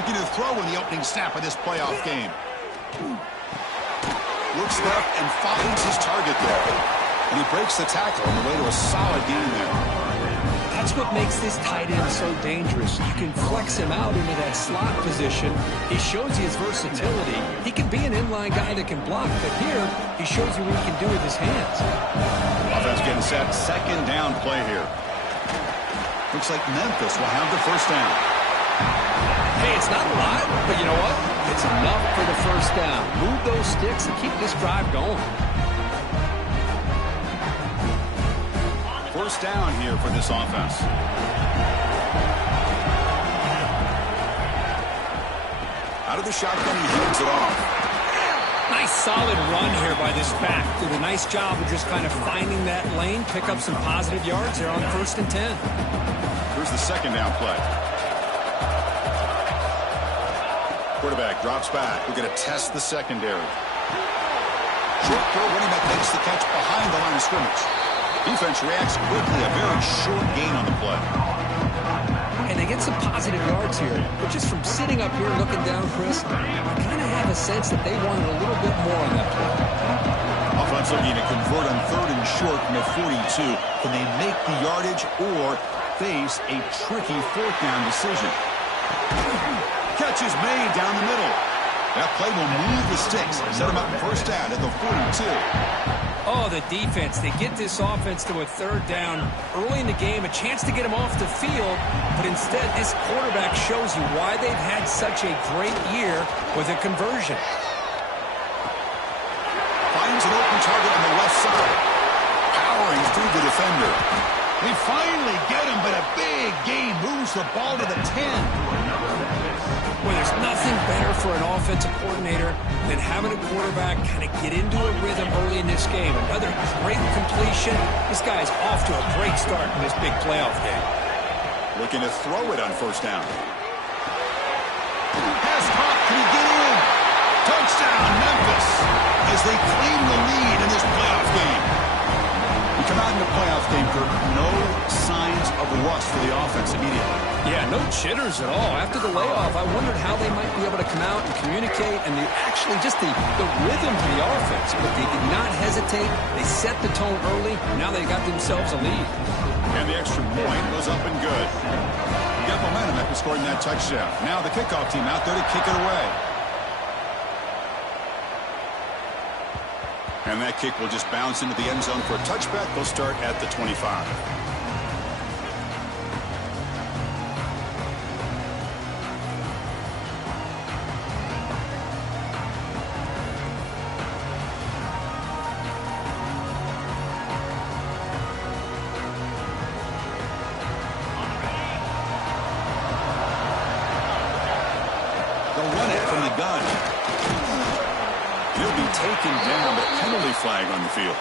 Looking to throw in the opening snap of this playoff game. Looks left and finds his target there. And he breaks the tackle on the way to a solid gain there. That's what makes this tight end so dangerous. You can flex him out into that slot position. He shows you his versatility. He can be an inline guy that can block, but here he shows you what he can do with his hands. Offense getting set. Second down play here. Looks like Memphis will have the first down. Hey, it's not a lot, but you know what? It's enough for the first down. Move those sticks and keep this drive going. First down here for this offense. Out of the shotgun, he hands it off. Nice solid run here by this back. Did a nice job of just kind of finding that lane, pick up some positive yards there on 1st and 10. Here's the second down play. Quarterback drops back. We're going to test the secondary. Short throw, running back makes the catch behind the line of scrimmage. Defense reacts quickly. A very short gain on the play. And they get some positive yards here. But just from sitting up here looking down, Chris, I kind of have a sense that they wanted a little bit more on that play. Offense looking to convert on 3rd and short from the 42. Can they make the yardage or face a tricky 4th down decision? Catch is made down the middle. That play will move the sticks. Set them up first down at the 42. Oh, the defense. They get this offense to a 3rd down early in the game, a chance to get them off the field, but instead this quarterback shows you why they've had such a great year with a conversion. Finds an open target on the left side. Powering through the defender. They finally get him, but a big gain moves the ball to the 10. Well, there's nothing better for an offensive coordinator than having a quarterback kind of get into a rhythm early in this game. Another great completion. This guy's off to a great start in this big playoff game. Looking to throw it on first down. Pass caught. Can he get in? Touchdown, Memphis, as they claim the lead in this playoff game. We come out in the playoff game, Kirk. No signs of rust for the offense immediately. Yeah, no jitters at all. After the layoff, I wondered how they might be able to come out and communicate and actually just the rhythm to the offense. But they did not hesitate. They set the tone early. Now they got themselves a lead. And the extra point was up and good. We got momentum after scoring that touchdown. Now the kickoff team out there to kick it away. And that kick will just bounce into the end zone for a touchback. They'll start at the 25. They'll run it from the gun. He'll be taken down, but penalty flag on the field.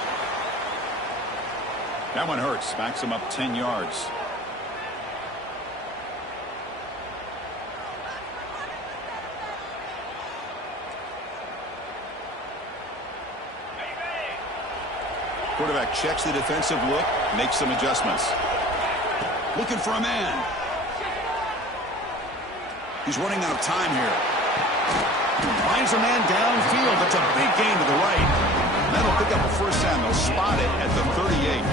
That one hurts. Backs him up 10 yards. Quarterback checks the defensive look, makes some adjustments. Looking for a man. He's running out of time here. Finds a man downfield. That's a big gain to the right. That'll pick up a first down. They'll spot it at the 38.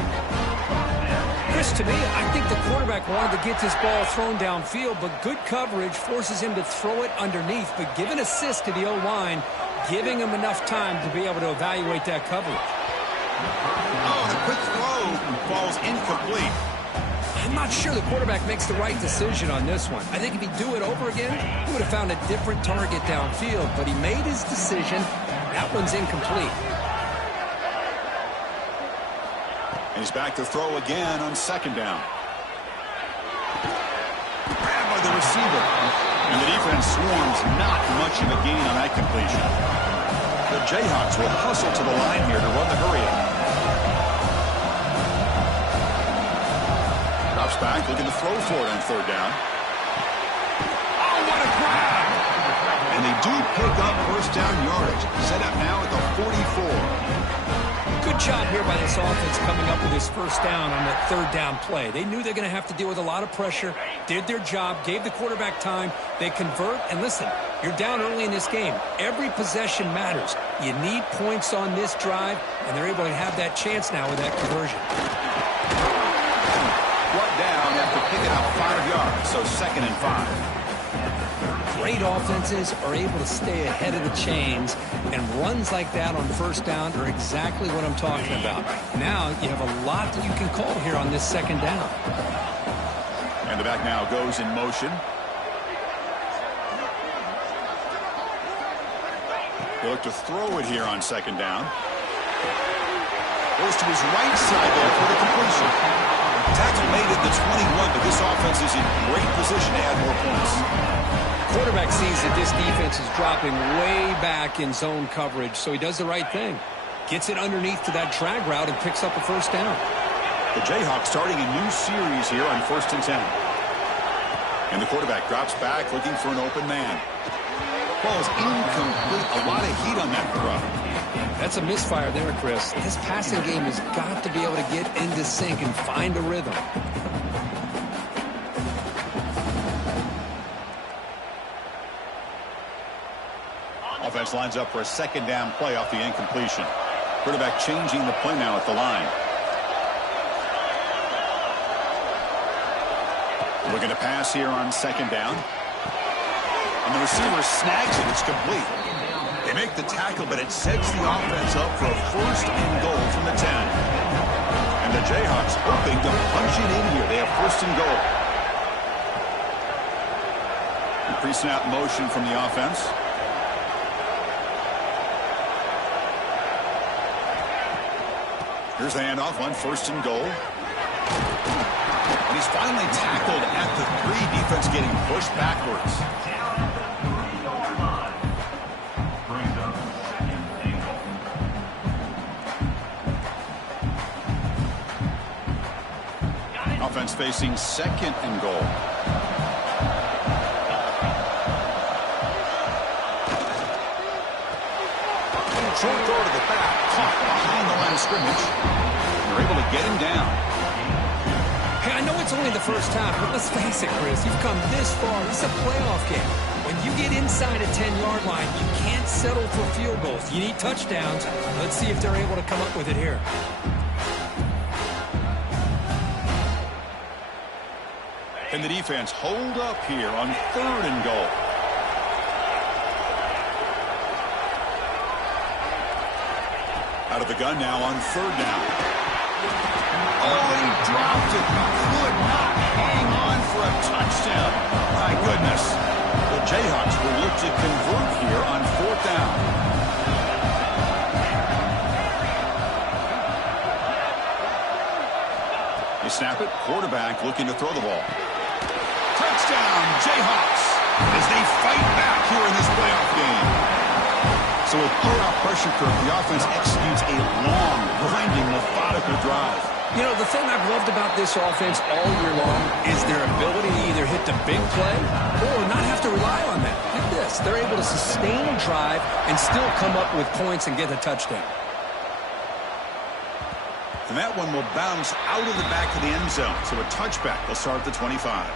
Chris, to me, I think the quarterback wanted to get this ball thrown downfield, but good coverage forces him to throw it underneath. But give an assist to the O-line, giving him enough time to be able to evaluate that coverage. Oh, the quick throw falls incomplete. I'm not sure the quarterback makes the right decision on this one. I think if he'd do it over again, he would have found a different target downfield. But he made his decision. That one's incomplete. And he's back to throw again on second down. Grabbed by the receiver. And the defense swarms not much of a gain on that completion. The Jayhawks will hustle to the line here to run the hurry-up. Drops back, looking to throw for it on third down. Oh, what a grab! And they do pick up first down yardage. Set up now at the 44. Good job here by this offense coming up with this first down on that third down play. They knew they're going to have to deal with a lot of pressure, did their job, gave the quarterback time. They convert, and listen, you're down early in this game. Every possession matters. You need points on this drive, and they're able to have that chance now with that conversion. Brought down after picking up 5 yards, so 2nd and 5. Great offenses are able to stay ahead of the chains, and runs like that on first down are exactly what I'm talking about. Now you have a lot that you can call here on this 2nd down. And the back now goes in motion. They look to throw it here on 2nd down. Goes to his right side there for the completion. Tackle made at the 21, but this offense is in great position to add more points. Quarterback sees that this defense is dropping way back in zone coverage, so he does the right thing. Gets it underneath to that drag route and picks up a first down. The Jayhawks starting a new series here on 1st and 10. And the quarterback drops back looking for an open man. Ball is incomplete. A lot of heat on that throw. That's a misfire there, Chris. This passing game has got to be able to get into sync and find a rhythm. Offense lines up for a 2nd down play off the incompletion. Quarterback changing the play now at the line. Looking to pass here on 2nd down. And the receiver snags it. It's complete. They make the tackle, but it sets the offense up for a 1st and goal from the 10. And the Jayhawks hoping to punch it in here. They have 1st and goal. Pre-snap motion from the offense. Here's the handoff on 1st and goal. And he's finally tackled at the 3. Defense getting pushed backwards. Offense facing 2nd and goal. Short throw to the back, caught behind the line of scrimmage. They're able to get him down. Hey, I know it's only the first half, but let's face it, Chris. You've come this far. This is a playoff game. When you get inside a 10-yard line, you can't settle for field goals. You need touchdowns. Let's see if they're able to come up with it here. And the defense hold up here on 3rd and goal. Out of the gun now on 3rd down. Oh, he dropped it. He could not hang on for a touchdown. My goodness. The Jayhawks will look to convert here on 4th down. They snap it. Quarterback looking to throw the ball. Touchdown, Jayhawks, as they fight back here in this playoff game. So with all-out pressure curve, the offense executes a long, grinding, methodical drive. You know, the thing I've loved about this offense all year long is their ability to either hit the big play or not have to rely on that. Like this. They're able to sustain a drive and still come up with points and get a touchdown. And that one will bounce out of the back of the end zone. So a touchback will start at the 25.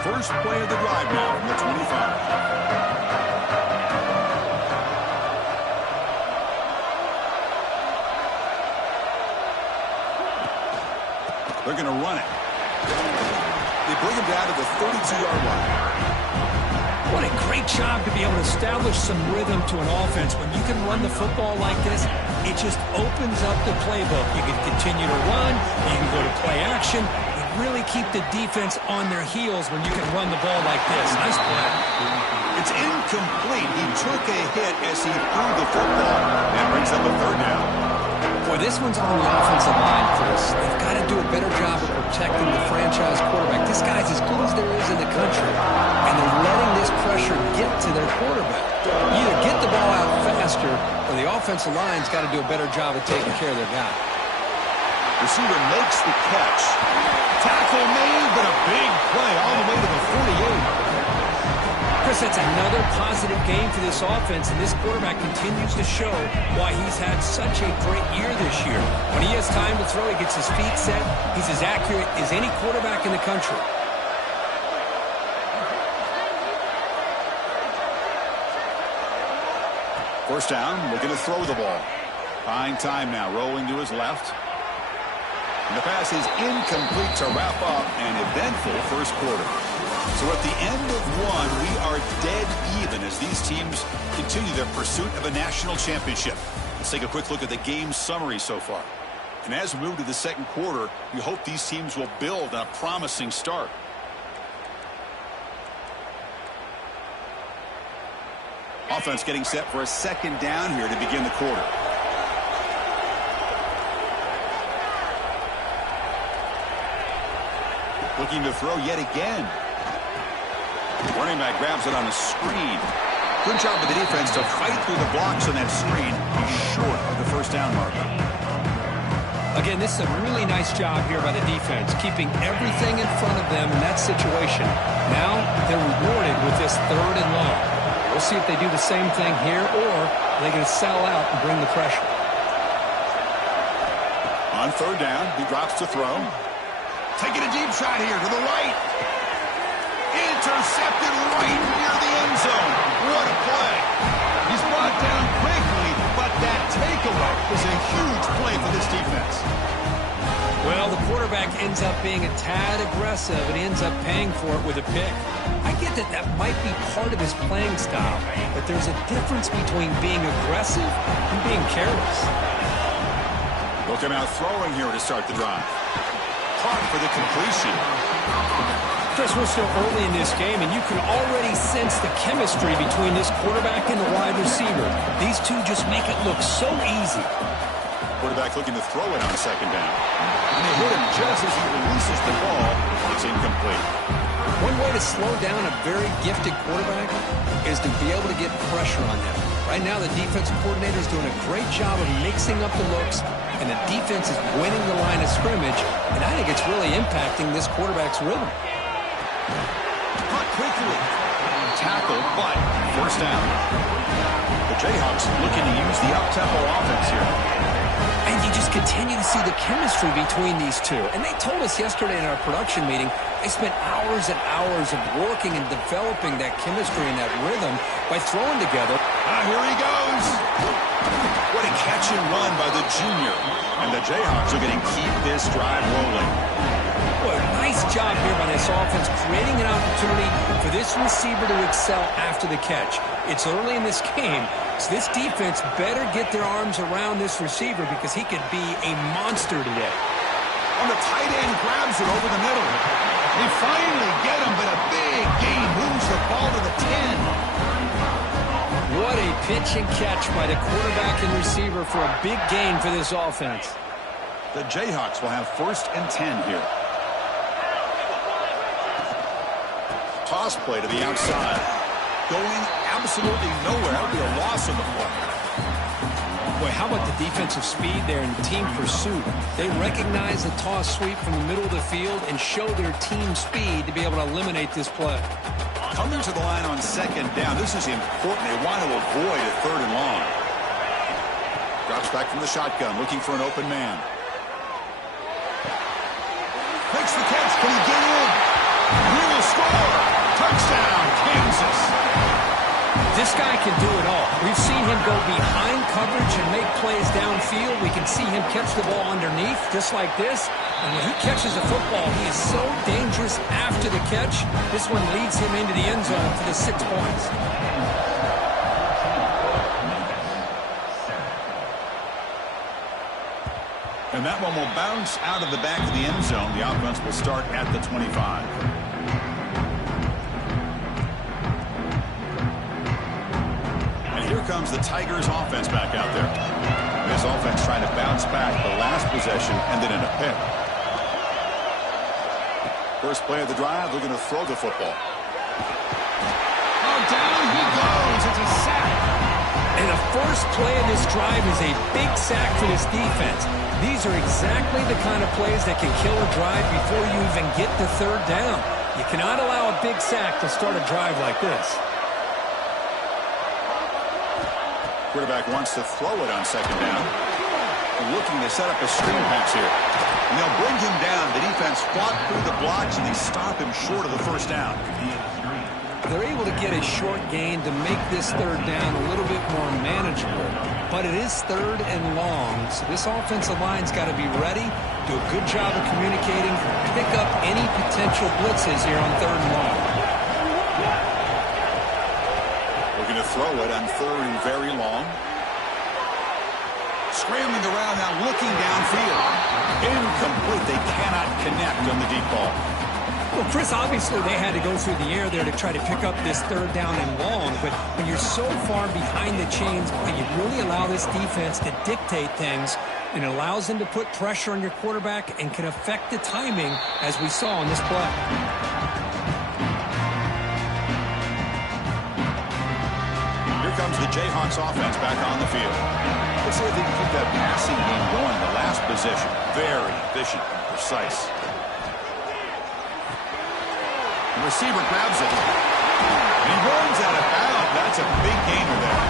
First play of the drive now from the 25. They're going to run it. They bring him down to the 32-yard line. What a great job to be able to establish some rhythm to an offense. When you can run the football like this, it just opens up the playbook. You can continue to run. You can go to play action. Really keep the defense on their heels when you can run the ball like this. Nice play. It's incomplete. He took a hit as he threw the football. That brings up a 3rd down. Boy, this one's on the offensive line, Chris. They've got to do a better job of protecting the franchise quarterback. This guy's as good as there is in the country, and they're letting this pressure get to their quarterback. Either get the ball out faster, or the offensive line's got to do a better job of taking care of their guy. Receiver makes the catch. Tackle made, but a big play all the way to the 48. Chris, that's another positive game for this offense, and this quarterback continues to show why he's had such a great year this year. When he has time to throw, he gets his feet set. He's as accurate as any quarterback in the country. First down, looking to throw the ball. Buying time now, rolling to his left. And the pass is incomplete to wrap up an eventful first quarter. So at the end of one, we are dead even as these teams continue their pursuit of a national championship. Let's take a quick look at the game summary so far. And as we move to the second quarter, we hope these teams will build on a promising start. Offense getting set for a second down here to begin the quarter. Looking to throw yet again. Running back grabs it on a screen. Good job by the defense to fight through the blocks on that screen. He's short of the first down marker. Again, this is a really nice job here by the defense, keeping everything in front of them in that situation. Now they're rewarded with this third and long. We'll see if they do the same thing here, or they're going to sell out and bring the pressure. On third down, he drops to throw. Taking a deep shot here to the right. Intercepted right near the end zone. What a play. He's brought down quickly, but that takeaway is a huge play for this defense. Well, the quarterback ends up being a tad aggressive and ends up paying for it with a pick. I get that that might be part of his playing style, but there's a difference between being aggressive and being careless. Look him out throwing here to start the drive. Caught for the completion. Chris, we're still early in this game, and you can already sense the chemistry between this quarterback and the wide receiver. These two just make it look so easy. Quarterback looking to throw it on second down. And they hit him just as he releases the ball. It's incomplete. One way to slow down a very gifted quarterback is to be able to get pressure on him. Right now, the defensive coordinator is doing a great job of mixing up the looks, and the defense is winning the line of scrimmage, and I think it's really impacting this quarterback's rhythm. Caught quickly. Tackled, but first down. The Jayhawks looking to use the up-tempo offense here. And you just continue to see the chemistry between these two. And they told us yesterday in our production meeting, they spent hours and hours of working and developing that chemistry and that rhythm by throwing together. Here he goes. What a catch and run by the junior. And the Jayhawks are going to keep this drive rolling. What a nice job here by this offense, creating an opportunity for this receiver to excel after the catch. It's early in this game, so this defense better get their arms around this receiver because he could be a monster today. On the tight end, grabs it over the middle. They finally get him, but a big gain moves the ball to the 10. What a pitch and catch by the quarterback and receiver for a big gain for this offense. The Jayhawks will have first and 10 here. Toss play to the outside. Going absolutely nowhere. That would be a loss of the play. Boy, how about the defensive speed there and team pursuit? They recognize the toss sweep from the middle of the field and show their team speed to be able to eliminate this play. Coming to the line on second down. This is important. They want to avoid a third and long. Drops back from the shotgun, looking for an open man. Makes the catch. Can he get in? He will score. Touchdown, Kansas. This guy can do it all. We've seen him go behind coverage and make plays downfield. We can see him catch the ball underneath, just like this. And when he catches the football, he is so dangerous after the catch. This one leads him into the end zone for the 6 points. And that one will bounce out of the back of the end zone. The offense will start at the 25. Here comes the Tigers offense back out there. This offense trying to bounce back. The last possession ended in a pick. First play of the drive, looking to throw the football. Oh, down he goes. It's a sack. And the first play of this drive is a big sack for this defense. These are exactly the kind of plays that can kill a drive before you even get the third down. You cannot allow a big sack to start a drive like this. Quarterback wants to throw it on second down. Looking to set up a screen pass here. And they'll bring him down. The defense fought through the blocks, and they stop him short of the first down. They're able to get a short gain to make this third down a little bit more manageable. But it is third and long, so this offensive line's got to be ready, do a good job of communicating, pick up any potential blitzes here on third and long. Looking to throw it on third and very long. Scrambling around now, looking downfield. Incomplete. They cannot connect on the deep ball. Well, Chris, obviously they had to go through the air there to try to pick up this third down and long, but when you're so far behind the chains, you really allow this defense to dictate things, and it allows them to put pressure on your quarterback and can affect the timing, as we saw in this play. Here comes the Jayhawks offense back on the field. Let's see if they can keep that passing game going. The last possession, very efficient and precise. The receiver grabs it. And he runs out of bounds. That's a big gainer there.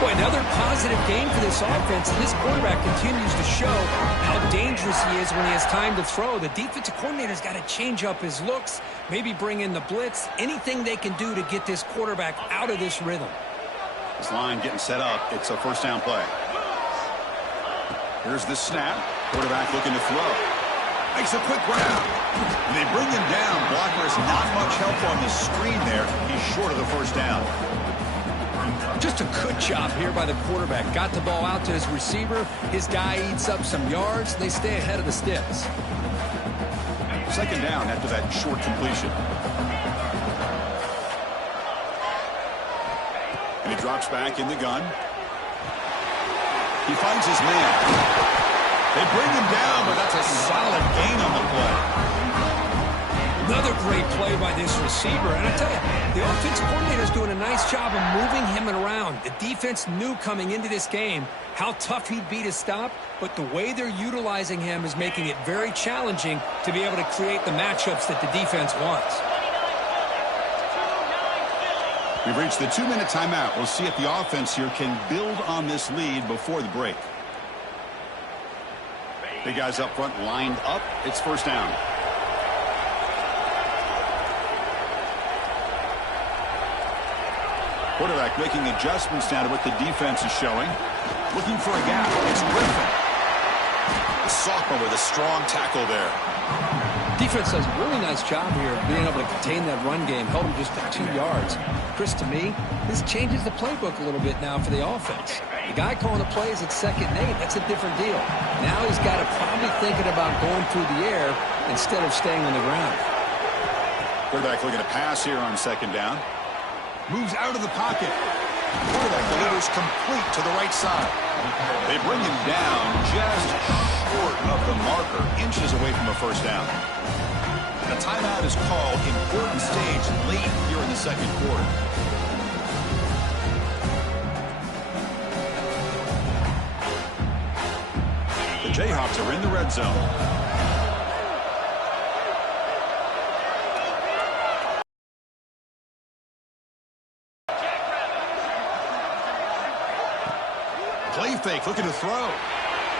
Boy, another positive game for this offense, and this quarterback continues to show how dangerous he is when he has time to throw. The defensive coordinator's got to change up his looks, maybe bring in the blitz, anything they can do to get this quarterback out of this rhythm. This line getting set up. It's a first down play. Here's the snap. Quarterback looking to throw. Makes a quick grab. And they bring him down. Blocker has not much help on the screen there. He's short of the first down. Just a good job here by the quarterback. Got the ball out to his receiver. His guy eats up some yards. They stay ahead of the sticks. Second down after that short completion. And he drops back in the gun. He finds his man. They bring him down, but that's a solid gain on the play. Another great play by this receiver. And I tell you, the offensive coordinator is doing a nice job of moving him around. The defense knew coming into this game how tough he'd be to stop, but the way they're utilizing him is making it very challenging to be able to create the matchups that the defense wants. We've reached the 2-minute timeout. We'll see if the offense here can build on this lead before the break. Big guys up front lined up. It's first down. Quarterback making adjustments now to what the defense is showing. Looking for a gap. It's Griffin. The sophomore with a strong tackle there. Defense does a really nice job here of being able to contain that run game. Held him just at 2 yards. Chris, to me, this changes the playbook a little bit now for the offense. The guy calling the plays at 2nd and 8, that's a different deal. Now he's got to probably thinking about going through the air instead of staying on the ground. Quarterback looking to pass here on 2nd down. Moves out of the pocket. Quarterback delivers complete to the right side. They bring him down just short of the marker, inches away from a first down. And a timeout is called. Important stage late here in the second quarter. The Jayhawks are in the red zone. Play fake, looking to throw.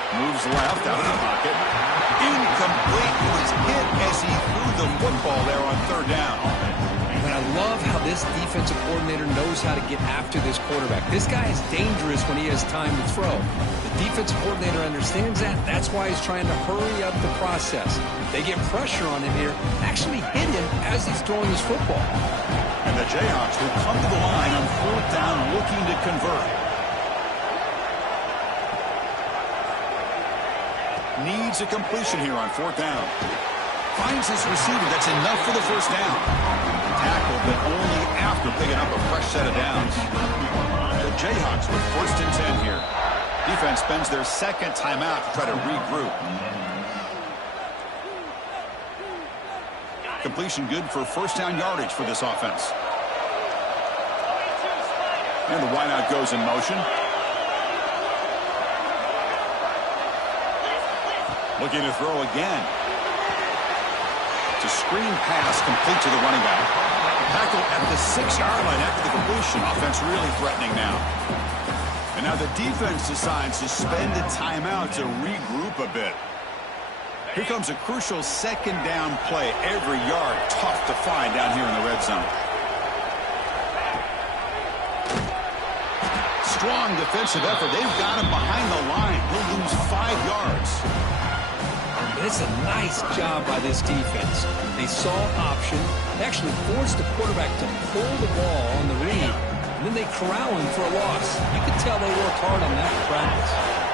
Moves left, out of the pocket. Incomplete. He was hit as he threw the football there on 3rd down. And I love how this defensive coordinator knows how to get after this quarterback. This guy is dangerous when he has time to throw. The defensive coordinator understands that. That's why he's trying to hurry up the process. They get pressure on him here, actually hit him as he's throwing his football. And the Jayhawks will come to the line on 4th down looking to convert. Needs a completion here on 4th down. Finds his receiver. That's enough for the first down. Tackled, but only after picking up a fresh set of downs. The Jayhawks with 1st and 10 here. Defense spends their 2nd timeout to try to regroup. Completion good for 1st down yardage for this offense. And the wideout goes in motion. Looking to throw again. It's a screen pass complete to the running back. Tackled at the 6-yard line after the completion. Offense really threatening now. And now the defense decides to spend a timeout to regroup a bit. Here comes a crucial second down play. Every yard tough to find down here in the red zone. Strong defensive effort. They've got him behind the line. He'll lose 5 yards. It's a nice job by this defense. They saw option, actually forced the quarterback to pull the ball on the read, and then they corral him for a loss. You can tell they worked hard on that in practice.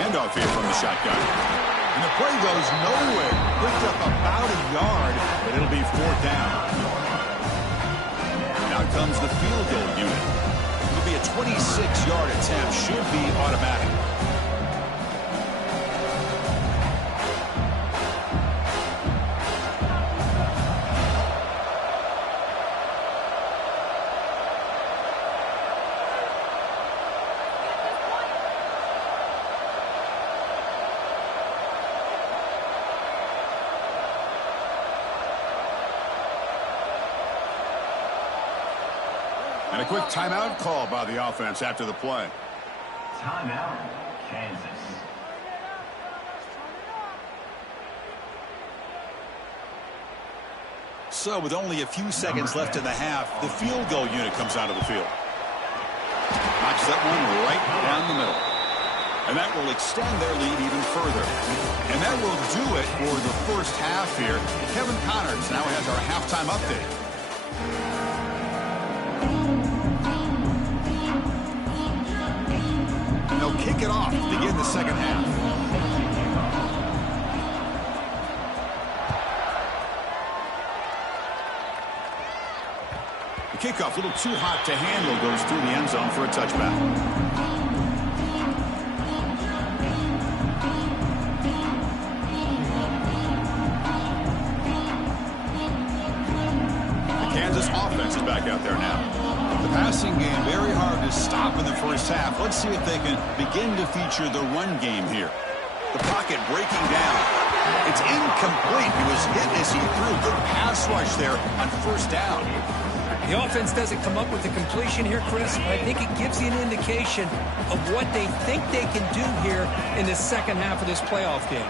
Handoff here from the shotgun. And the play goes nowhere. Picked up about a yard, but it'll be 4th down. Now comes the field goal unit. It'll be a 26-yard attempt. Should be automatic. And a quick timeout call by the offense after the play. Timeout, Kansas. So with only a few seconds left in the half, the field goal unit comes out of the field. Knocks that one right down the middle. And that will extend their lead even further. And that will do it for the first half here. Kevin Connors now has our halftime update. They'll kick it off to begin the second half. The kickoff, a little too hot to handle, goes through the end zone for a touchback. The Kansas offense is back out there now. The passing game very hard to stop in the first half. Let's see if they can begin to feature the run game here. The pocket breaking down. It's incomplete. He was hit as he threw. Good pass rush there on first down. The offense doesn't come up with the completion here, Chris, but I think it gives you an indication of what they think they can do here in the second half of this playoff game.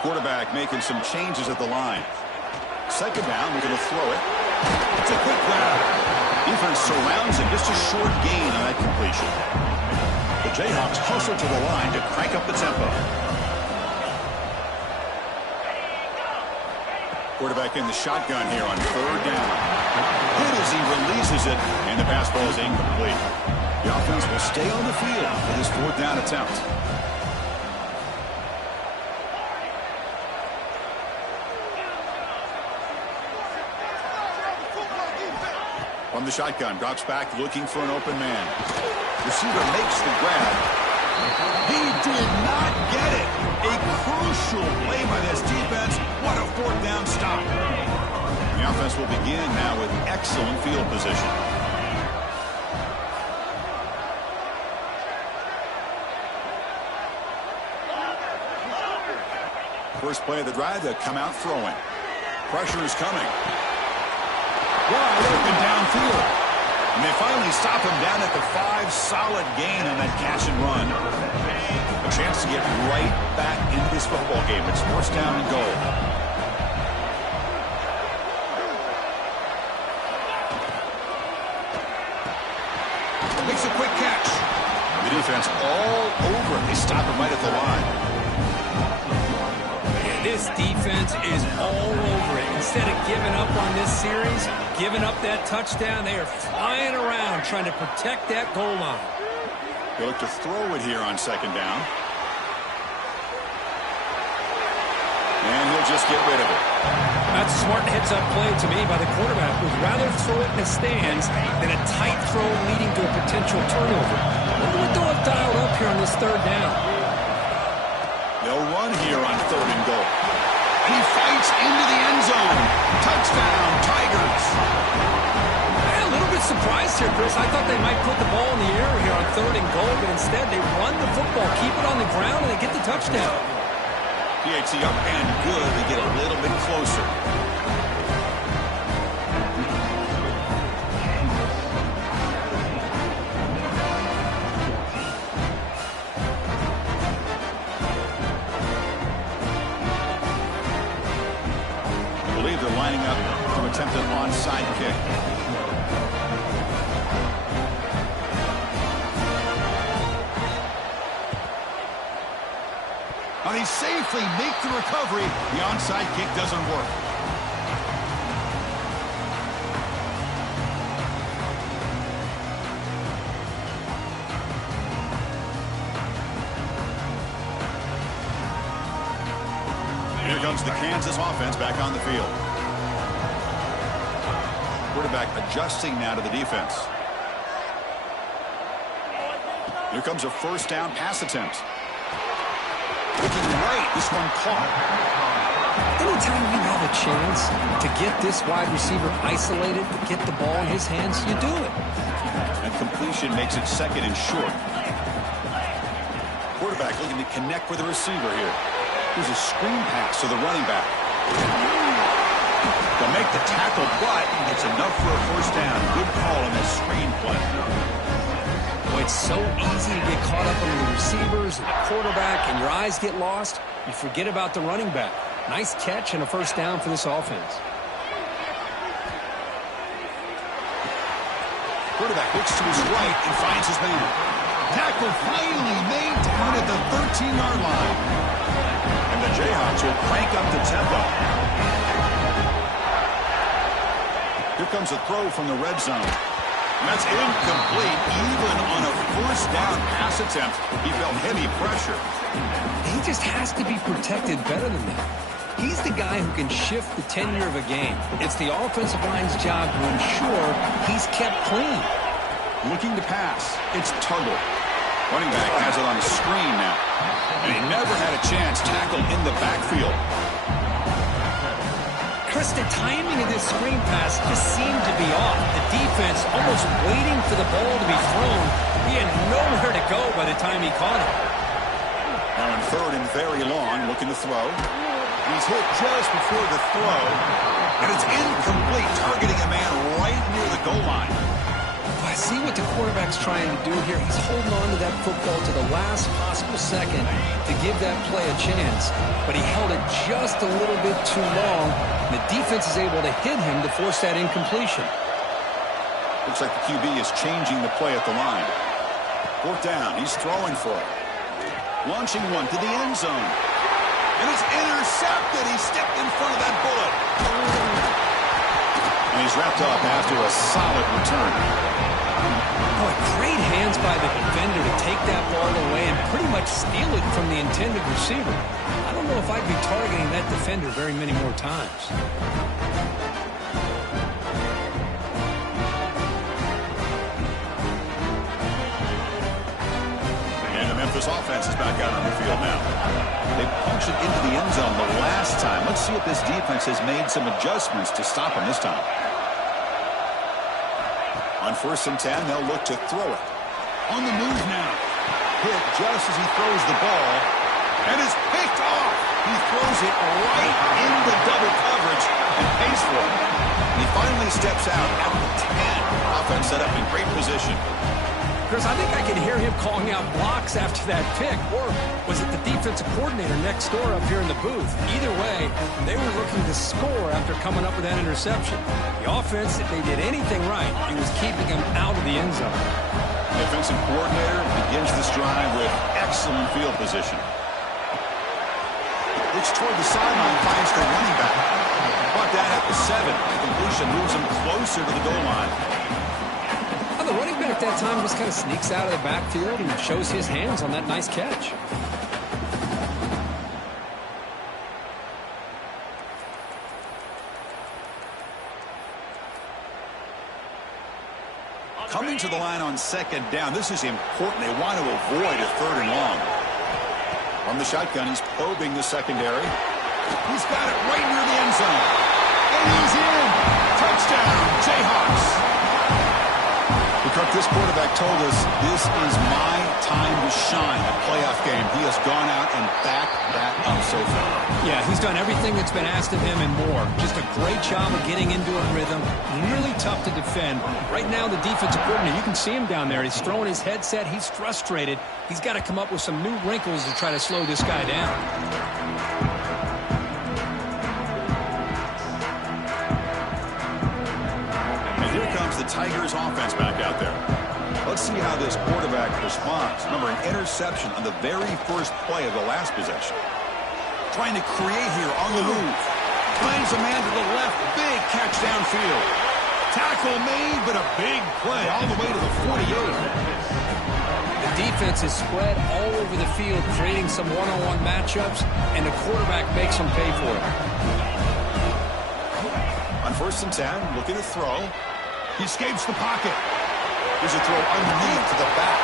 Quarterback making some changes at the line. Second down, we're going to throw it. It's a quick grab. Defense surrounds him. Just a short gain on that completion. The Jayhawks hustle to the line to crank up the tempo. Quarterback in the shotgun here on third down. Good as he releases it, and the pass ball is incomplete. The offense will stay on the field for this 4th down attempt. From the shotgun, drops back looking for an open man. Receiver makes the grab. He did not get it. A crucial play by this defense. What a 4th down stop. The offense will begin now with excellent field position. First play of the drive, they'll come out throwing. Pressure is coming. Wide open downfield. And they finally stop him down at the 5. Solid gain on that catch and run. A chance to get right back into this football game. It's 1st down and goal. Makes a quick catch. The defense all over it. They stop him right at the line. This defense is all over it. Instead of giving up on this series, giving up that touchdown, they are flying around trying to protect that goal line. They look to throw it here on second down. And he'll just get rid of it. That's a smart heads-up play to me by the quarterback. Would rather throw it in the stands than a tight throw leading to a potential turnover. Wonder what they'll have dialed up here on this third down. They'll run here on 3rd and goal. He fights into the end zone. Touchdown, Tigers. A little bit surprised here, Chris. I thought they might put the ball in the air here on 3rd and goal, but instead they run the football, keep it on the ground, and they get the touchdown. PAT up and good to get a little bit closer. I believe they're lining up to attempt an onside kick. And he safely make the recovery. The onside kick doesn't work. Here comes the Kansas offense back on the field. Quarterback adjusting now to the defense. Here comes a 1st down pass attempt. Looking right, this one caught. Anytime you have a chance to get this wide receiver isolated, to get the ball in his hands, you do it. And completion makes it 2nd and short. Quarterback looking to connect with the receiver here. Here's a screen pass to the running back. They'll make the tackle, but it's enough for a 1st down. Good call on this screen play. Boy, it's so easy to get caught up on the receivers and the quarterback, and your eyes get lost. You forget about the running back. Nice catch and a 1st down for this offense. Quarterback looks to his right and finds his man. Tackle finally made down at the 13-yard line. And the Jayhawks will crank up the tempo. Here comes a throw from the red zone. And that's incomplete. Even on a 1st down pass attempt, he felt heavy pressure. He just has to be protected better than that. He's the guy who can shift the tenure of a game. It's the offensive line's job to ensure he's kept clean. Looking to pass. It's Tuggle. Running back has it on the screen now. And he never had a chance tackled in the backfield. Chris, the timing of this screen pass just seemed to be off. The defense almost waiting for the ball to be thrown. He had nowhere to go by the time he caught it. Now in 3rd and very long, looking to throw. He's hit just before the throw. And it's incomplete, targeting a man right near the goal line. I see what the quarterback's trying to do here. He's holding on to that football to the last possible second to give that play a chance. But he held it just a little bit too long. And the defense is able to hit him to force that incompletion. Looks like the QB is changing the play at the line. 4th down. He's throwing for it. Launching one to the end zone. And it's intercepted. He stepped in front of that bullet. And he's wrapped up after a solid return. Boy, great hands by the defender to take that ball away and pretty much steal it from the intended receiver. I don't know if I'd be targeting that defender very many more times. And the Memphis offense is back out on the field now. They punched it into the end zone the last time. Let's see if this defense has made some adjustments to stop him this time. On 1st and 10, they'll look to throw it. On the move now. Hit just as he throws the ball. And is picked off. He throws it right into double coverage and pays for it. He finally steps out at the 10. Offense set up in great position. Chris, I think I can hear him calling out blocks after that pick. Or was it the defensive coordinator next door up here in the booth? Either way, they were looking to score after coming up with that interception. The offense, if they did anything right, it was keeping them out of the end zone. The defensive coordinator begins this drive with excellent field position. Looks toward the sideline, finds the running back. Brought down at the 7. The completion moves him closer to the goal line. The running back that time just kind of sneaks out of the backfield and shows his hands on that nice catch. Coming to the line on second down. This is important. They want to avoid a 3rd and long. From the shotgun, he's probing the secondary. He's got it right near the end zone. And he's in. Touchdown, Jayhawks. Kirk, this quarterback told us this is my time to shine, a playoff game. He has gone out and backed that up so far. Yeah, he's done everything that's been asked of him and more. Just a great job of getting into a rhythm. Really tough to defend. Right now, the defensive coordinator, you can see him down there. He's throwing his headset. He's frustrated. He's got to come up with some new wrinkles to try to slow this guy down. The Tigers offense back out there. Let's see how this quarterback responds. Remember, an interception on the very first play of the last possession. Trying to create here on the move. Finds a man to the left. Big catch downfield. Tackle made, but a big play all the way to the 48. The defense is spread all over the field, creating some one-on-one matchups, and the quarterback makes them pay for it. On 1st and 10, looking to throw. He escapes the pocket. There's a throw underneath to the back.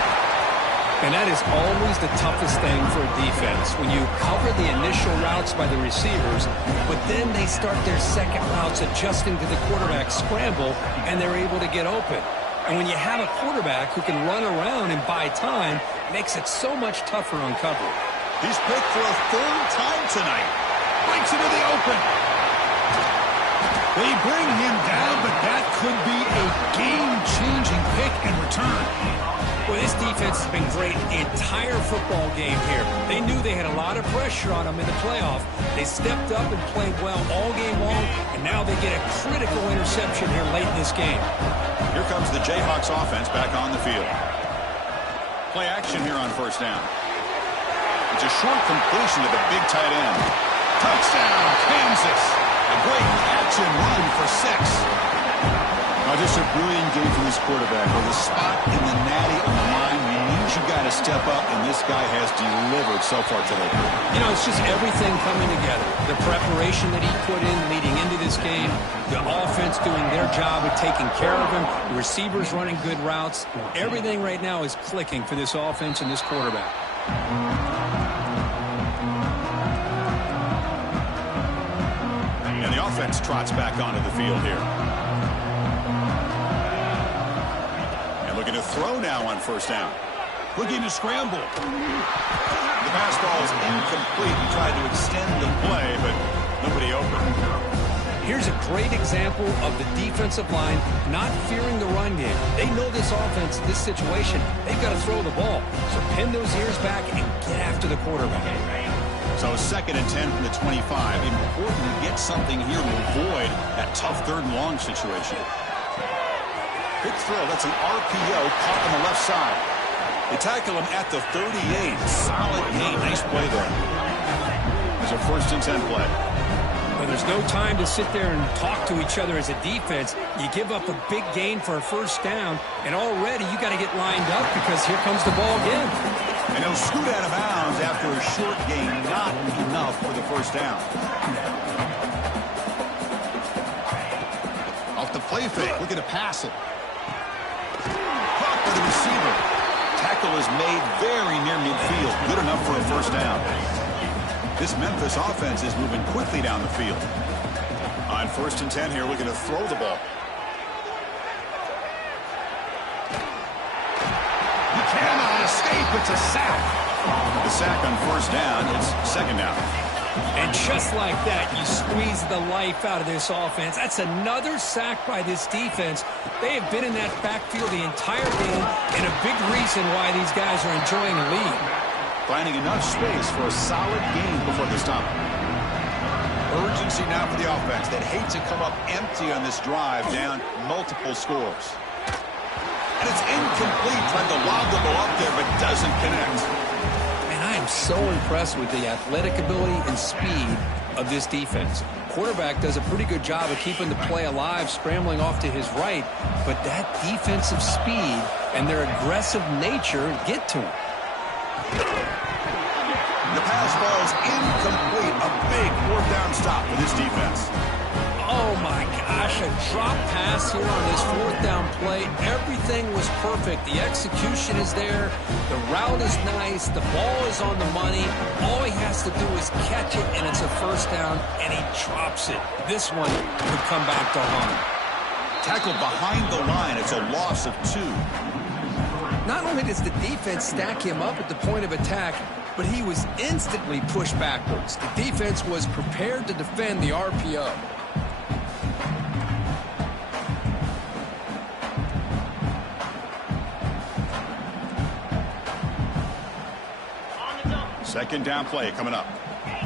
And that is always the toughest thing for a defense. When you cover the initial routes by the receivers, but then they start their second routes adjusting to the quarterback scramble, and they're able to get open. And when you have a quarterback who can run around and buy time, it makes it so much tougher on coverage. He's picked for a 3rd time tonight. Breaks into the open. They bring him down, but that could be a game-changing pick and return. Well, this defense has been great the entire football game here. They knew they had a lot of pressure on them in the playoff. They stepped up and played well all game long, and now they get a critical interception here late in this game. Here comes the Jayhawks offense back on the field. Play action here on 1st down. It's a short completion to the big tight end. Touchdown, Kansas. A great catch and run for 6. Oh, just a brilliant game from this quarterback. With a spot in the natty on the line means you got to step up, and this guy has delivered so far today. You know, it's just everything coming together. The preparation that he put in leading into this game, the offense doing their job of taking care of him, the receivers running good routes. Everything right now is clicking for this offense and this quarterback. And the offense trots back onto the field here. And looking to throw now on 1st down. Looking to scramble. The pass ball is incomplete. He tried to extend the play, but nobody open. Here's a great example of the defensive line not fearing the run game. They know this offense, this situation, they've got to throw the ball. So pin those ears back and get after the quarterback. So 2nd and 10 from the 25. Important to get something here to avoid that tough 3rd and long situation. Big throw. That's an RPO caught on the left side. They tackle him at the 38. Solid gain. Nice play there. There's a 1st and 10 play. Well, there's no time to sit there and talk to each other as a defense. You give up a big gain for a 1st down, and already you got to get lined up because here comes the ball again. And he'll scoot out of bounds after a short gain. Not enough for the 1st down. Off the play fake. Looking to pass it. Caught by the receiver. Tackle is made very near midfield. Good enough for a 1st down. This Memphis offense is moving quickly down the field. On 1st and 10 here, looking to throw the ball. He cannot escape. It's a sack. The sack on 1st down. It's 2nd down. And just like that, you squeeze the life out of this offense. That's another sack by this defense. They have been in that backfield the entire game, and a big reason why these guys are enjoying the lead. Finding enough space for a solid game before the stop. Urgency now for the offense that hates to come up empty on this drive, down multiple scores. And it's incomplete, trying to lob the ball up there, but doesn't connect. And I am so impressed with the athletic ability and speed of this defense. Quarterback does a pretty good job of keeping the play alive, scrambling off to his right, but that defensive speed and their aggressive nature get to him. The pass falls incomplete. A big 4th down stop for this defense. Oh my gosh, a drop pass pass here on this fourth down play. Everything was perfect. The execution is there. The route is nice. The ball is on the money. All he has to do is catch it, and it's a first down, and he drops it. This one would come back to haunt. Tackled behind the line. It's a loss of 2. Not only does the defense stack him up at the point of attack, but he was instantly pushed backwards. The defense was prepared to defend the RPO. Second down play coming up.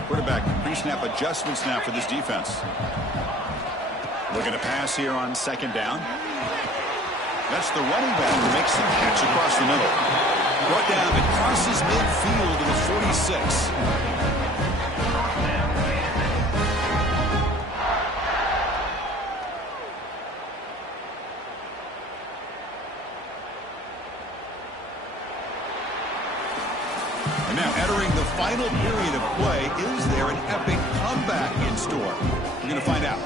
Quarterback pre-snap adjustments now for this defense. Looking to pass here on second down. That's the running back who makes the catch across the middle. Brought down, it crosses midfield to the 46. And now entering the final period of play, is there an epic comeback in store? We're going to find out.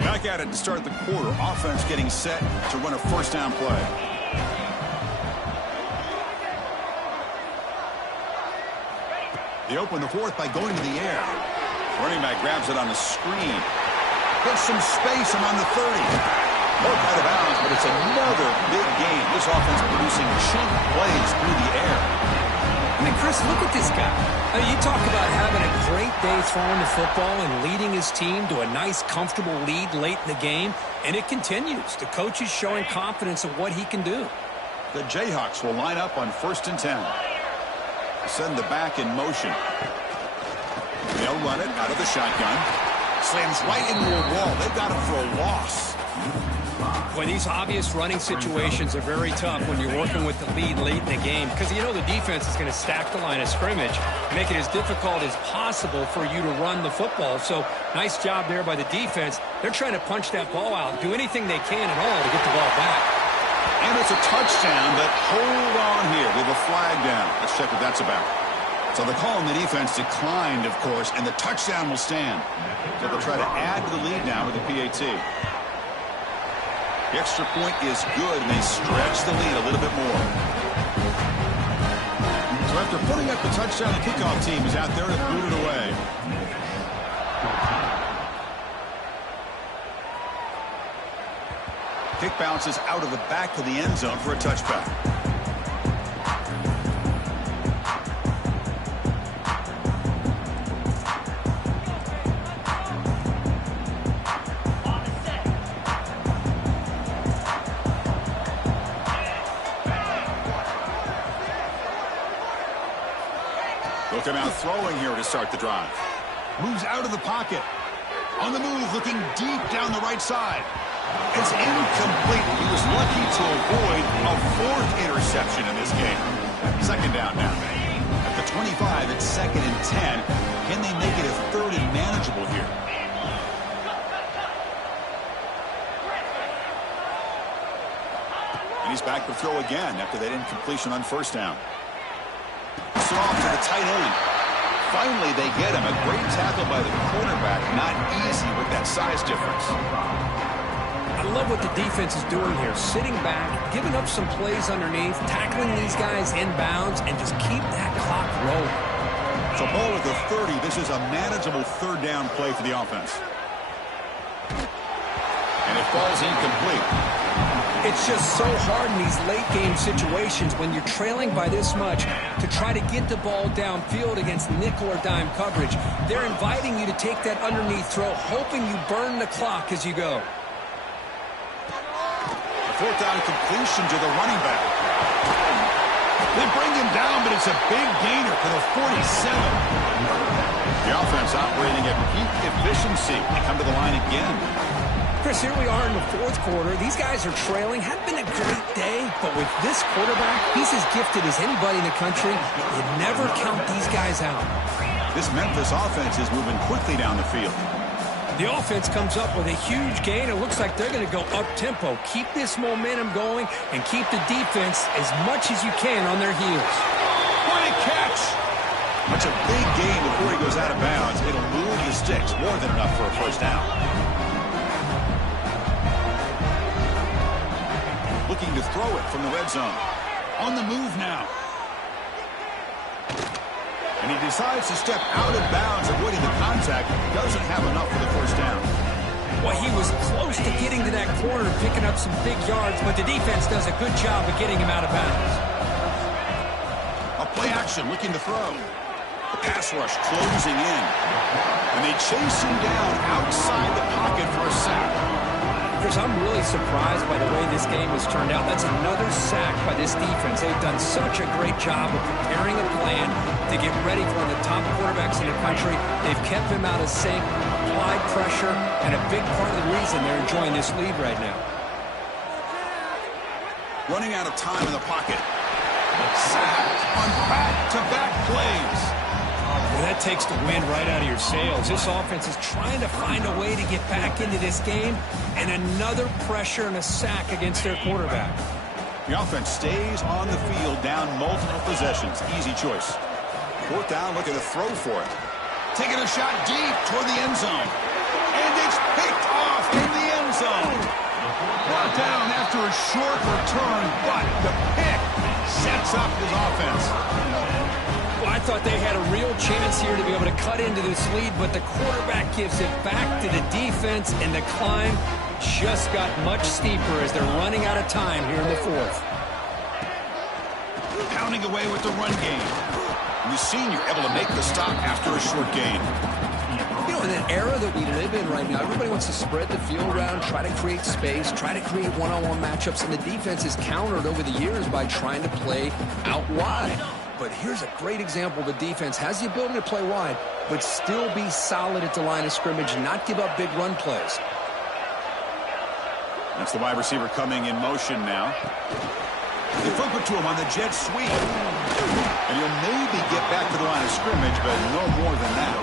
Back at it to start the quarter. Offense getting set to run a first down play. They open the fourth by going to the air. Running back grabs it on the screen. Gets some space around the 30. Both out of bounds, but it's another big game. This offense producing chunk plays through the air. I mean, Chris, look at this guy. I mean, you talk about having a great day throwing the football and leading his team to a nice, comfortable lead late in the game, and it continues. The coach is showing confidence of what he can do. The Jayhawks will line up on 1st and 10. Send the back in motion. They'll run it out of the shotgun. Slams right into a wall. They've got him for a loss. Boy, these obvious running situations are very tough when you're working with the lead late in the game because you know the defense is going to stack the line of scrimmage, make it as difficult as possible for you to run the football. So nice job there by the defense. They're trying to punch that ball out, do anything they can at all to get the ball back. And it's a touchdown, but hold on here. We have a flag down. Let's check what that's about. So the call on the defense declined, of course, and the touchdown will stand. So they'll try to add to the lead now with the PAT. The extra point is good, and they stretch the lead a little bit more. So after putting up the touchdown, the kickoff team is out there to boot it away. Kick bounces out of the back of the end zone for a touchback. Looking out throwing here to start the drive. Moves out of the pocket. On the move, looking deep down the right side. It's incomplete. He was lucky to avoid a 4th interception in this game. Second down now. At the 25, it's 2nd and 10. Can they make it a 3rd and manageable here? And he's back to throw again after that incompletion on 1st down. It's off to the tight end. Finally, they get him. A great tackle by the cornerback. Not easy with that size difference. I love what the defense is doing here. Sitting back, giving up some plays underneath, tackling these guys inbounds, and just keep that clock rolling. So ball at the 30. This is a manageable 3rd down play for the offense. And it falls incomplete. It's just so hard in these late-game situations when you're trailing by this much to try to get the ball downfield against nickel or dime coverage. They're inviting you to take that underneath throw, hoping you burn the clock as you go. 4th down completion to the running back. They bring him down, but it's a big gainer for the 47. The offense operating at peak efficiency. They come to the line again. Chris, here we are in the 4th quarter. These guys are trailing. Had been a great day, but with this quarterback, he's as gifted as anybody in the country. You never count these guys out. This Memphis offense is moving quickly down the field. The offense comes up with a huge gain. It looks like they're going to go up-tempo. Keep this momentum going and keep the defense as much as you can on their heels. What a catch! That's a big gain before he goes out of bounds. It'll move the sticks, more than enough for a first down. Looking to throw it from the red zone. On the move now. And he decides to step out of bounds, avoiding the contact. Doesn't have enough for the first down. Well, he was close to getting to that corner, picking up some big yards, but the defense does a good job of getting him out of bounds. A play action, looking to throw. The pass rush closing in. And they chase him down outside the pocket for a sack. Chris, I'm really surprised by the way this game has turned out. That's another sack by this defense. They've done such a great job of preparing a plan to get ready for one of the top quarterbacks in the country. They've kept him out of sync, applied pressure, and a big part of the reason they're enjoying this lead right now. Running out of time in the pocket. Sacked on back-to-back plays. Well, that takes the wind right out of your sails. This offense is trying to find a way to get back into this game, and another pressure and a sack against their quarterback. The offense stays on the field, down multiple possessions. Easy choice. Fourth down, looking to throw for it. Taking a shot deep toward the end zone. And it's picked off in the end zone. Brought down after a short return, but the pick sets up his offense. Well, I thought they had a real chance here to be able to cut into this lead, but the quarterback gives it back to the defense, and the climb just got much steeper as they're running out of time here in the fourth. Pounding away with the run game. And the senior able to make the stop after a short gain. You know, in an era that we live in right now, everybody wants to spread the field around, try to create space, try to create one-on-one matchups, and the defense is countered over the years by trying to play out wide. But here's a great example. The defense has the ability to play wide, but still be solid at the line of scrimmage, not give up big run plays. That's the wide receiver coming in motion now. They flip it to him on the jet sweep. And he'll maybe get back to the line of scrimmage, but no more than that.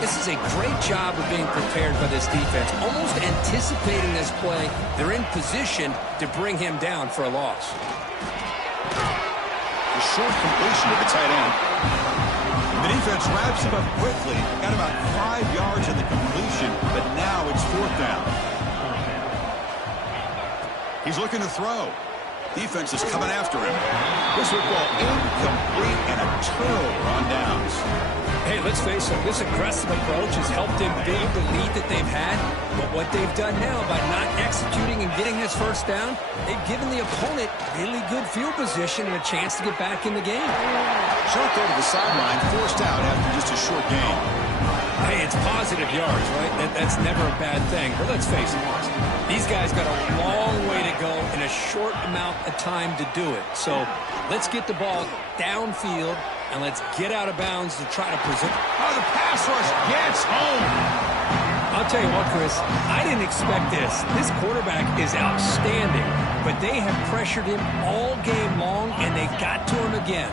This is a great job of being prepared by this defense. Almost anticipating this play, they're in position to bring him down for a loss. A short completion to the tight end. The defense wraps him up quickly. Got about 5 yards in the completion, but now it's fourth down. He's looking to throw. Defense is coming after him. This football incomplete and a turnover on downs. Hey, let's face it, this aggressive approach has helped them build the lead that they've had. But what they've done now by not executing and getting this first down, they've given the opponent really good field position and a chance to get back in the game. Short throw to the sideline, forced out after just a short gain. Hey, it's positive yards, right? That's never a bad thing. But let's face it, these guys got a long way to go in a short amount of time to do it. So let's get the ball downfield and let's get out of bounds to try to present. Oh, the pass rush gets home. I'll tell you what, Chris, I didn't expect this. This quarterback is outstanding, but they have pressured him all game long, and they got to him again.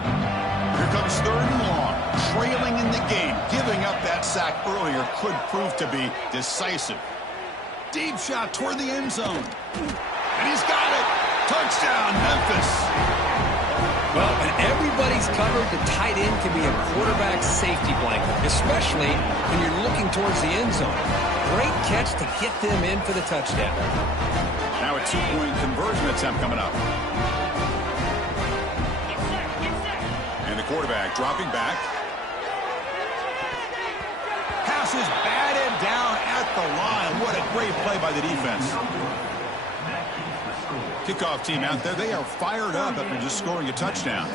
Here comes third and long, trailing in the game. Giving up that sack earlier could prove to be decisive. Deep shot toward the end zone. And he's got it. Touchdown, Memphis. Well, when everybody's covered, the tight end can be a quarterback's safety blanket, especially when you're looking towards the end zone. Great catch to get them in for the touchdown. Now a two-point conversion attempt coming up. And the quarterback dropping back. Pass is batted down at the line. What a great play by the defense. Kickoff team out there, they are fired up after just scoring a touchdown.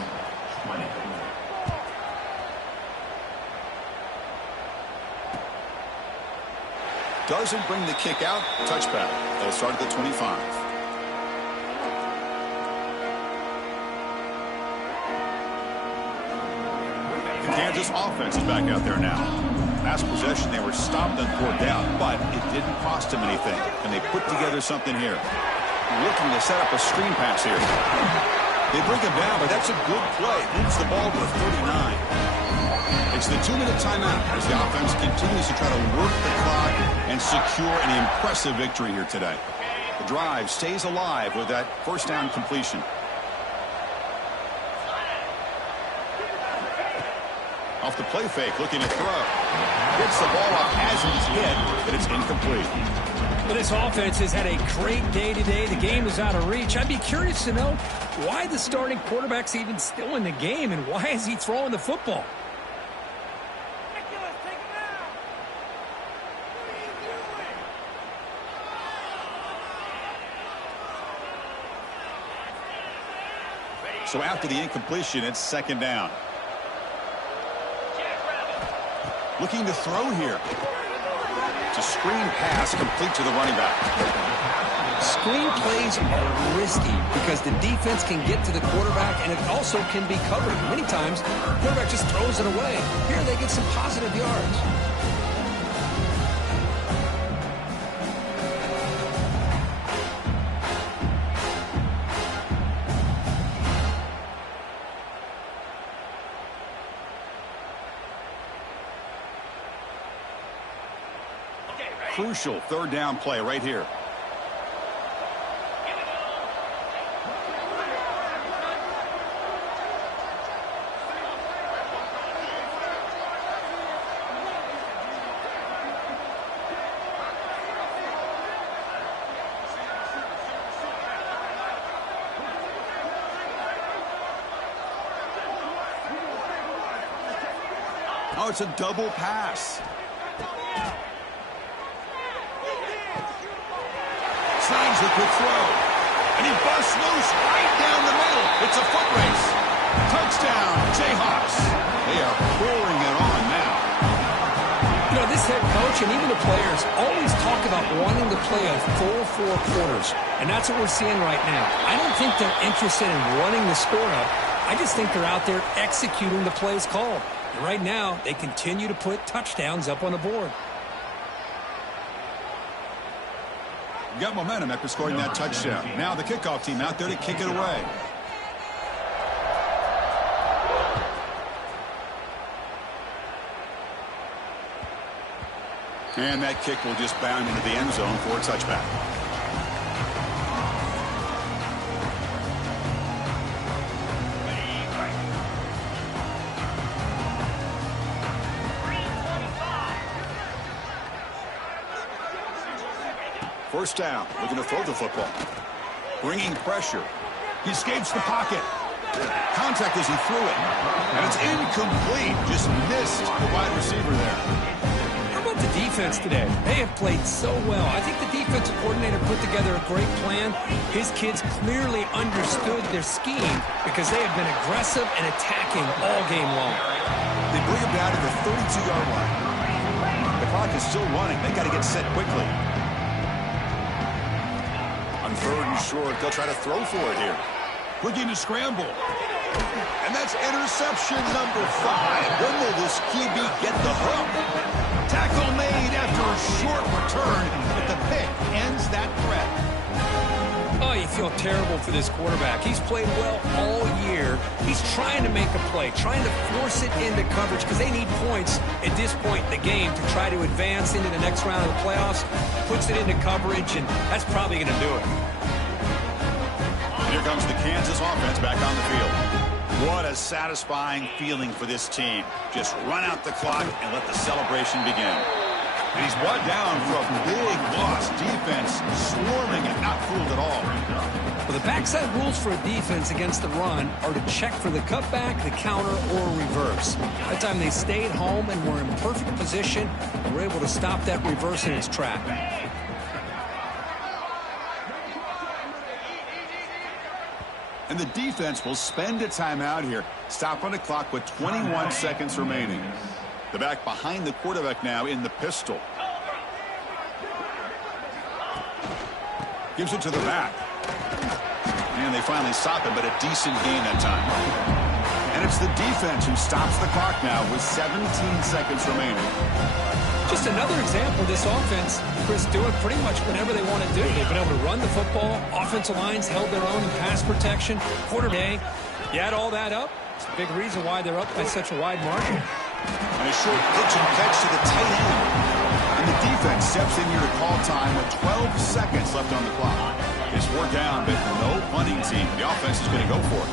Doesn't bring the kick out. Touchback. They'll start at the 25. The Kansas offense is back out there now. Last possession, they were stopped on fourth down, but it didn't cost them anything. And they put together something here. Looking to set up a screen pass here. They bring him down, but that's a good play. Moves the ball to 39. It's the 2-minute timeout as the offense continues to try to work the clock and secure an impressive victory here today. The drive stays alive with that first down completion. Off the play fake, looking to throw. Gets the ball off Hasen's head, but it's incomplete. Well, this offense has had a great day today. The game is out of reach. I'd be curious to know why the starting quarterback's even still in the game, and why is he throwing the football? So after the incompletion, it's second down. Looking to throw here. It's a screen pass complete to the running back. Screen plays are risky because the defense can get to the quarterback, and it also can be covered. Many times, the quarterback just throws it away. Here they get some positive yards. Crucial third down play right here. Oh, it's a double pass. Slides a quick throw. And he busts loose right down the middle. It's a foot race. Touchdown, Jayhawks. They are pouring it on now. You know, this head coach and even the players always talk about wanting to play a full 4 quarters. And that's what we're seeing right now. I don't think they're interested in running the score up. I just think they're out there executing the plays called. And right now, they continue to put touchdowns up on the board. Got momentum after scoring that touchdown. Now the kickoff team out there to kick it away. And that kick will just bound into the end zone for a touchback. First down, looking to throw the football. Bringing pressure. He escapes the pocket. Contact as he threw it. And it's incomplete. Just missed the wide receiver there. How about the defense today? They have played so well. I think the defensive coordinator put together a great plan. His kids clearly understood their scheme because they have been aggressive and attacking all game long. They bring him down to the 32-yard line. The clock is still running. They got to get set quickly. On third and short, they'll try to throw for it here. Looking to scramble. And that's interception number 5. When will this QB get the hook? Tackle made after a short return, but the pick ends that threat. Oh, you feel terrible for this quarterback. He's played well all year. He's trying to make a play, trying to force it into coverage because they need points at this point in the game to try to advance into the next round of the playoffs. Puts it into coverage, and that's probably going to do it. And here comes the Kansas offense back on the field. What a satisfying feeling for this team. Just run out the clock and let the celebration begin. And he's brought down for a big loss. Defense swarming and not fooled at all. Well, the backside rules for a defense against the run are to check for the cutback, the counter, or reverse. That time they stayed home and were in perfect position and were able to stop that reverse in its track. And the defense will spend a timeout here. Stop on the clock with 21 seconds remaining. The back behind the quarterback now in the pistol. Gives it to the back. And they finally stop him, but a decent gain that time. And it's the defense who stops the clock now with 17 seconds remaining. Just another example of this offense, Chris, doing pretty much whatever they want to do. They've been able to run the football. Offensive lines held their own in pass protection. Quarterback, you add all that up, it's a big reason why they're up by such a wide margin. And a short pitch and catch to the tight end. And the defense steps in here to call time with 12 seconds left on the clock. It's 4 down, but no punting team. The offense is going to go for it.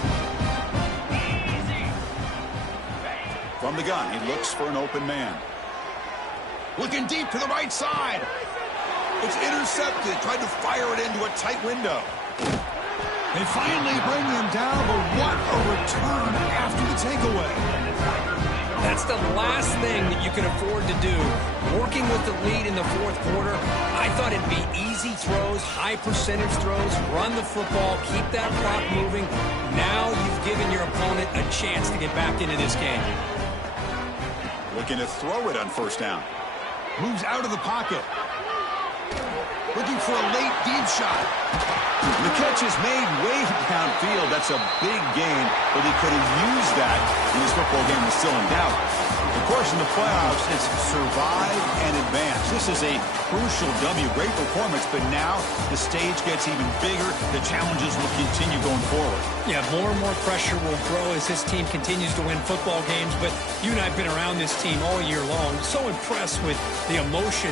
From the gun, he looks for an open man. Looking deep to the right side. It's intercepted. Tried to fire it into a tight window. They finally bring him down, but what a return after the takeaway. That's the last thing that you can afford to do. Working with the lead in the fourth quarter, I thought it'd be easy throws, high percentage throws, run the football, keep that clock moving. Now you've given your opponent a chance to get back into this game. Looking to throw it on first down. Moves out of the pocket. Looking for a late deep shot. The catch is made way downfield. That's a big gain, but he could have used that when his football game was still in doubt. Of course, in the playoffs, it's survive and advance. This is a crucial W. Great performance, but now the stage gets even bigger. The challenges will continue going forward. Yeah, more and more pressure will grow as this team continues to win football games, but you and I have been around this team all year long. So impressed with the emotion